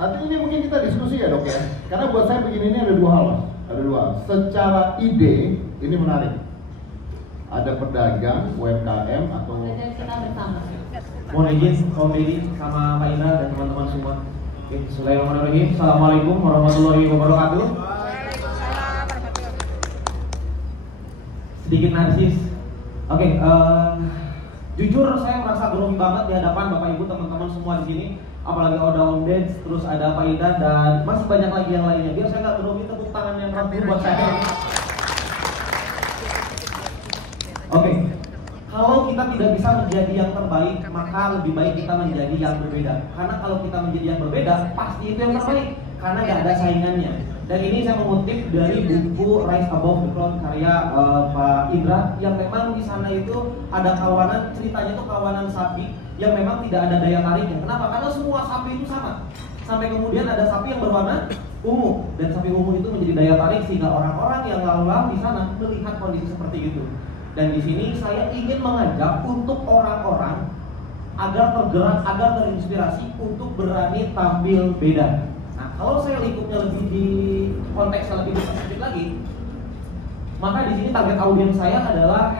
Nanti ini mungkin kita diskusi ya dok ya. Karena buat saya begini ini ada dua hal mas. Ada dua. Secara ide ini menarik. Ada pedagang, UMKM atau kita bersama. Mohon izin, Om Deddy sama Pak Indra dan teman-teman semua. Bismillahirrahmanirrahim. Assalamualaikum warahmatullahi wabarakatuh. Sedikit narsis. Oke, jujur saya merasa grogi banget di hadapan Bapak Ibu teman-teman semua di sini. Apalagi ada Om Deddy, terus ada Pak Indra dan masih banyak lagi yang lainnya. Biar saya nggak grogi, tepuk tangan yang rapi buat saya. Oke. Kalau kita tidak bisa menjadi yang terbaik, maka lebih baik kita menjadi yang berbeda. Karena kalau kita menjadi yang berbeda, pasti itu yang terbaik. Karena nggak ada saingannya. Dan ini saya mengutip dari buku Rise Above the Cloud karya Pak Indra, yang memang di sana itu ada kawanan, ceritanya itu kawanan sapi yang memang tidak ada daya tariknya. Kenapa? Karena semua sapi itu sama. Sampai kemudian ada sapi yang berwarna ungu, dan sapi ungu itu menjadi daya tarik sehingga orang-orang yang lalu-lalang di sana melihat kondisi seperti itu. Dan di sini saya ingin mengajak untuk orang-orang agar tergerak, agar terinspirasi untuk berani tampil beda. Nah, kalau saya lingkupnya lebih di konteksnya lebih spesifik lagi, maka di sini target audiens saya adalah,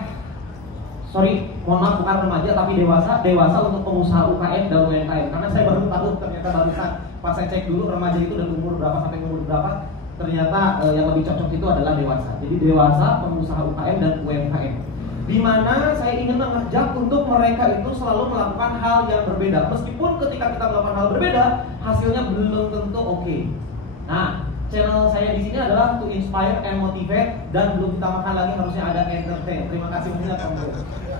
mohon maaf bukan remaja tapi dewasa untuk pengusaha UKM dan UMKM. Karena saya baru tahu ternyata barusan pas saya cek dulu remaja itu dari umur berapa sampai umur berapa. Ternyata yang lebih cocok itu adalah dewasa. Jadi dewasa, pengusaha UKM dan UMKM. Di mana saya ingin mengajak untuk mereka itu selalu melakukan hal yang berbeda. Meskipun ketika kita melakukan hal berbeda, hasilnya belum tentu oke. Nah, channel saya di sini adalah to inspire and motivate, dan belum ditambahkan lagi harusnya ada entertain. Terima kasih banyak kamu.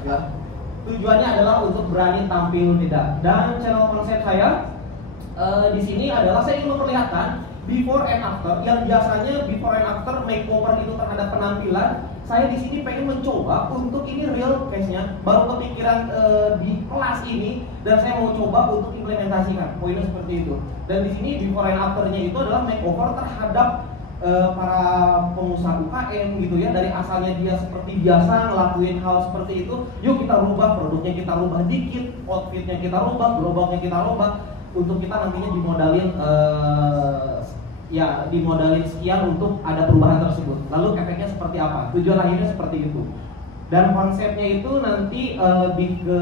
Ya. Tujuannya adalah untuk berani tampil beda. Dan channel konsep saya di sini adalah saya ingin memperlihatkan before and after, yang biasanya before and after makeover itu terhadap penampilan. Saya di sini pengen mencoba untuk ini real case-nya, baru kepikiran di kelas ini, dan saya mau coba untuk implementasikan poinnya seperti itu. Dan di sini before and after-nya itu adalah makeover terhadap para pengusaha UKM gitu ya, dari asalnya dia seperti biasa ngelakuin hal seperti itu, yuk kita rubah produknya, kita rubah dikit, outfitnya kita rubah, gerobaknya kita rubah, untuk kita nantinya dimodalin sekian untuk ada perubahan tersebut. Lalu efeknya seperti apa? Tujuan akhirnya seperti itu. Dan konsepnya itu nanti lebih ke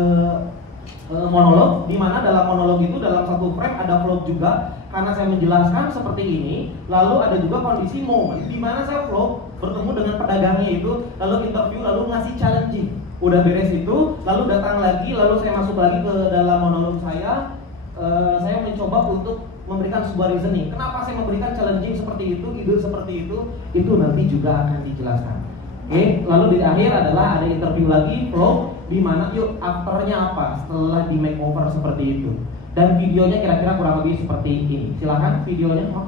monolog, di mana dalam monolog itu dalam satu frame ada vlog juga, karena saya menjelaskan seperti ini. Lalu ada juga kondisi momen di mana saya vlog bertemu dengan pedagangnya itu, lalu interview, lalu ngasih challenging. Udah beres itu, lalu datang lagi, lalu saya masuk lagi ke dalam monolog saya. Saya mencoba untuk memberikan sebuah reasoning. Kenapa saya memberikan challenging seperti itu, ide seperti itu nanti juga akan dijelaskan. Oke, lalu di akhir adalah ada interview lagi, vlog, di mana yuk afternya apa setelah di makeover seperti itu. Dan videonya kira-kira kurang lebih seperti ini. Silakan videonya, Mas.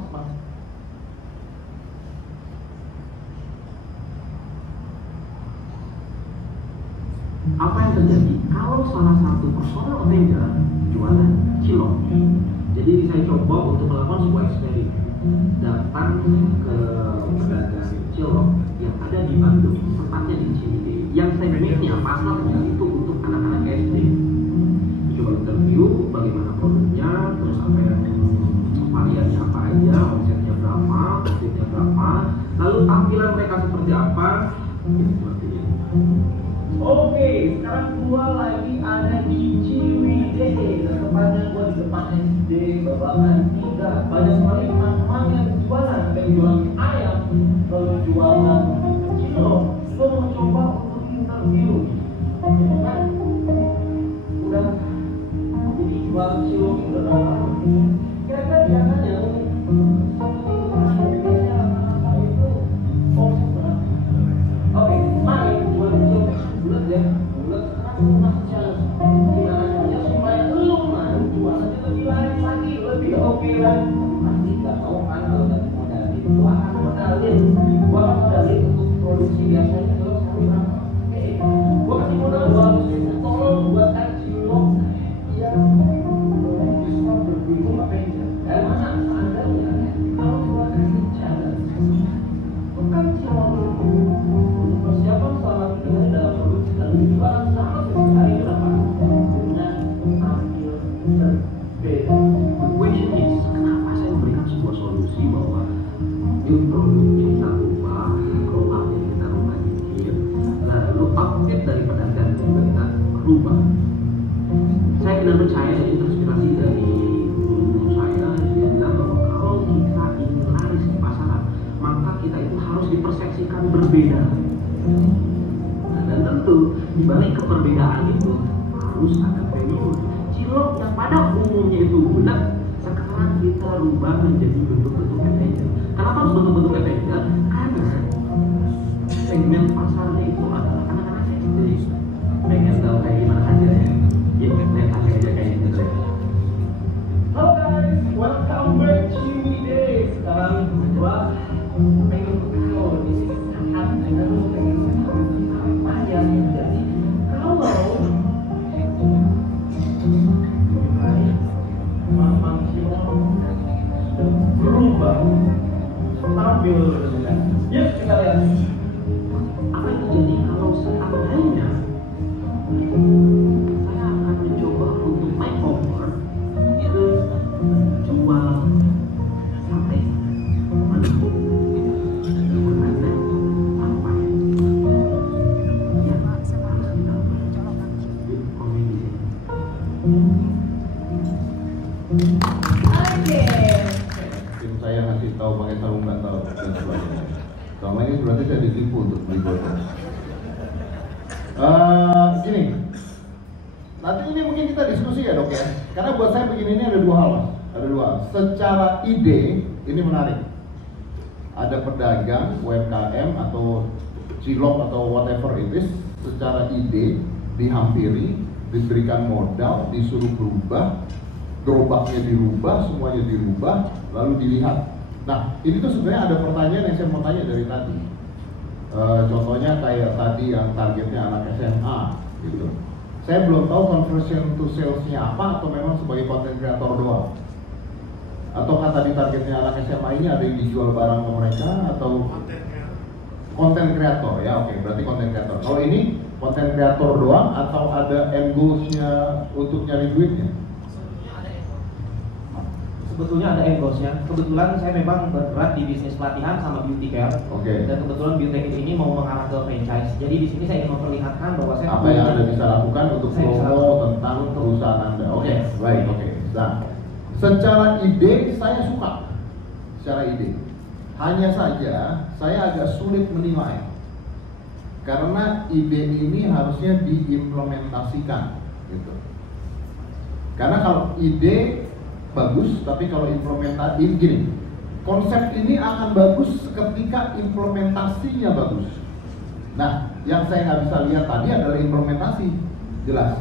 Apa yang terjadi kalau salah satu personal manager jualan cilok? Jadi saya coba untuk melakukan sebuah eksperimen, datang ke pedagang cilok yang ada di Bandung, tepatnya di Ciwidey. Yang segmennya pasarnya itu untuk anak-anak SD. Coba interview bagaimana produknya, terus apa yang variannya apa aja, omsetnya berapa, profitnya berapa, lalu tampilan mereka seperti apa, seperti ini. Oke, sekarang gua lagi ada di Ciwidey, tepatnya gua di depan SD Babakan 3. Banyak sekali teman-teman yang jualan, ada yang jualan ayam, lalu jualan cilok. Gua mau coba untuk interview, kan? Udah jadi jual cilok udah berapa? Kira-kira biasanya oke, mari jual cilok bulat ya, bulat sekarang masih challenge. Gimana caranya supaya lu mau jual aja lebih laris lagi, lebih oke lah. Pasti nggak tahu kan kalau dari modalin, gua akan modalin untuk produksi biasanya cilok sekali berapa? Oke, gua kasih modal 200.000, tolong buatkan cilok yang bisa berbingung apa aja. Dari mana seandainya kalau gua kasih challenge, bukan cilok persiapan selama 3 hari dalam produksi dan jualan sama seperti hari berapa dengan tampil berbeda. The question is, kenapa saya perbedaan itu harus ada value. Cilok yang pada umumnya itu bulat, sekarang kita rubah menjadi bentuk-bentuk Avenger. Kenapa harus bentuk-bentuk Avenger? Karena segmen pasarnya itu adalah anak-anak SD. Pengen tahu kayak gimana hasilnya? Ya, lihat hasil aja kayak gitu. Halo guys, welcome back to Day. Sekarang gua pengen tahu di sini sehat dan lu pengen apa yang terjadi kalau Mamang Cilok berubah tampil dengan. Yuk kita lihat. Apa yang terjadi kalau seandainya saya akan mencoba untuk makeover itu jual sate menu dengan Anda apa yang harus kita di komen di sini. Oke. Tim saya ngasih tahu pakai sarung nggak tahu dan sebagainya. Selama ini berarti saya ditipu untuk beli golden. Gini, nanti ini mungkin kita diskusi ya dok ya. Karena buat saya begini ini ada dua hal mas. Ada dua. Secara ide ini menarik. Ada pedagang UMKM atau cilok atau whatever it is. Secara ide dihampiri, diberikan modal, disuruh berubah, gerobaknya dirubah, semuanya dirubah, lalu dilihat. Nah, ini tuh sebenarnya ada pertanyaan yang saya mau tanya dari tadi. Contohnya kayak tadi yang targetnya anak SMA gitu. Saya belum tahu conversion to sales-nya apa atau memang sebagai content creator doang. Ataukah tadi targetnya anak SMA ini ada yang dijual barang ke mereka atau content creator ya, oke, berarti content creator. Kalau ini content creator doang atau ada end goals-nya untuk nyari duitnya? Sebetulnya ada end goals-nya. Kebetulan saya memang bergerak di bisnis pelatihan sama beauty care. Oke. Dan kebetulan beauty care ini mau mengarah ke franchise. Jadi di sini saya ingin memperlihatkan bahwa saya apa yang Anda bisa lakukan untuk Saya bisa promo lakukan. tentang perusahaan Anda. Oke, Yes. baik, oke. Nah, secara ide saya suka. Secara ide. Hanya saja saya agak sulit menilai. Karena ide ini harusnya diimplementasikan gitu. Karena kalau ide bagus, tapi kalau implementasi gini, konsep ini akan bagus ketika implementasinya bagus. Nah, yang saya nggak bisa lihat tadi adalah implementasi, jelas.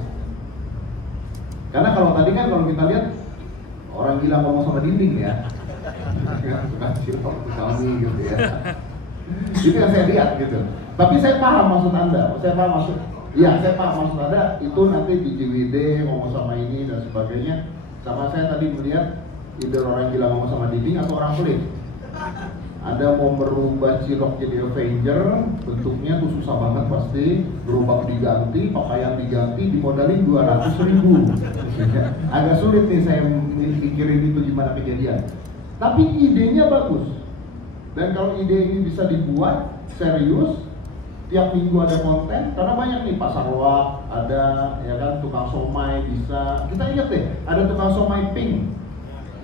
Karena kalau tadi kan kalau kita lihat orang gila ngomong sama dinding ya, suka cilok kami gitu ya. Itu yang saya lihat gitu. Tapi saya paham maksud Anda, saya paham maksud Anda itu nanti di JWD ngomong sama ini dan sebagainya. Sama saya tadi melihat either orang gila ngomong sama dinding atau orang pelit. Ada mau merubah cilok jadi Avenger, bentuknya tuh susah banget pasti. Gerobak diganti, pakaian diganti, dimodalin 200.000. Agak sulit nih saya mikirin itu gimana kejadian. Tapi idenya bagus. Dan kalau ide ini bisa dibuat serius, tiap minggu ada konten, karena banyak nih pasar loak, ada ya kan tukang somai bisa. Kita ingat deh, ada tukang somai pink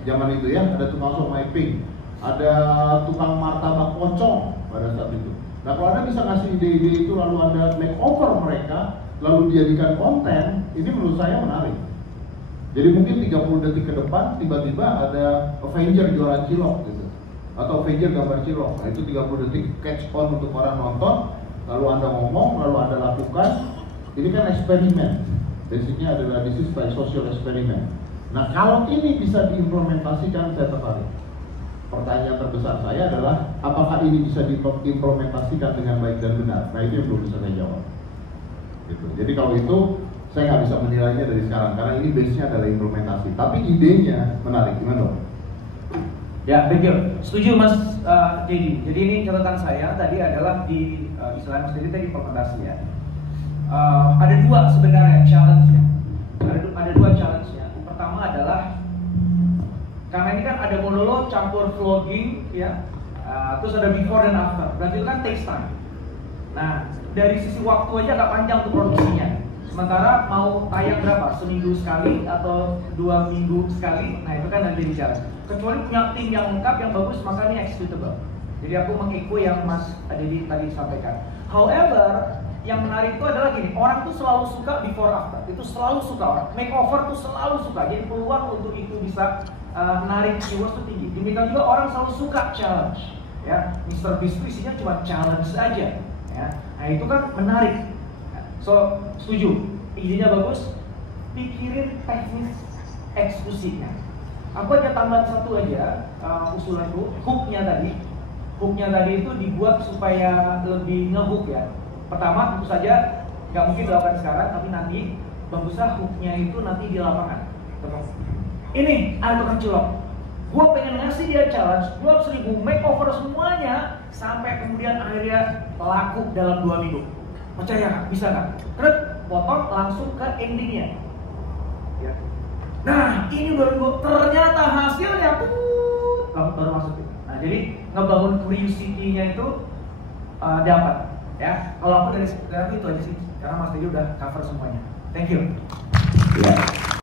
zaman itu ya, ada tukang somai pink, ada tukang martabak pocong pada saat itu. Nah kalau Anda bisa ngasih ide-ide itu lalu Anda makeover mereka, lalu dijadikan konten, ini menurut saya menarik. Jadi mungkin 30 detik ke depan tiba-tiba ada Avenger jualan cilok gitu, atau Avenger gambar cilok. Nah itu 30 detik catch on untuk orang nonton. Lalu Anda ngomong, lalu Anda lakukan. Ini kan eksperimen. Basicnya adalah this is by social experiment. Nah kalau ini bisa diimplementasikan, saya tertarik. Pertanyaan terbesar saya adalah apakah ini bisa diimplementasikan dengan baik dan benar? Nah itu yang belum bisa saya jawab gitu. Jadi kalau itu saya nggak bisa menilainya dari sekarang karena ini base-nya adalah implementasi. Tapi idenya menarik, gimana dong? Ya, thank you. Setuju Mas Jadi. Jadi ini catatan saya tadi adalah di istilah Mas Dedi tadi implementasi ya. Ada dua sebenarnya challenge-nya. Ada dua challenge-nya. Pertama adalah karena ini kan ada monolog campur vlogging ya. Terus ada before dan after. Berarti itu kan takes time. Nah, dari sisi waktu aja agak panjang untuk produksinya. Sementara mau tayang berapa? Seminggu sekali atau 2 minggu sekali? Nah itu kan yang jadi challenge. Kecuali punya tim yang lengkap, yang bagus, maka ini executable. Jadi aku mengikuti yang Mas Dedi tadi sampaikan. However, yang menarik itu adalah gini, orang tuh selalu suka before after, itu selalu suka orang. Makeover tuh selalu suka, jadi peluang untuk itu bisa menarik viewers tuh tinggi. Demikian juga orang selalu suka challenge, ya. Mr. Beast itu isinya cuma challenge saja, ya. Nah itu kan menarik. So setuju, idenya bagus, pikirin teknis eksekusinya. Aku aja tambahan satu aja usulanku, hooknya tadi. Hooknya tadi itu dibuat supaya lebih ngehook ya. Pertama tentu saja nggak mungkin dilakukan sekarang, tapi nanti baguslah hooknya itu nanti di lapangan. Ini ada tukang cilok. Gua pengen ngasih dia challenge 200.000 makeover semuanya sampai kemudian akhirnya laku dalam 2 minggu. Percaya nggak? Bisa nggak? Terus potong langsung ke endingnya. Ya. Nah ini 2 minggu ternyata hasilnya baru masuk. Nah jadi ngebangun curiosity-nya itu dapat. Ya, kalau aku dari aku itu aja sih, karena Mas Teddy udah cover semuanya. Thank you. Ya.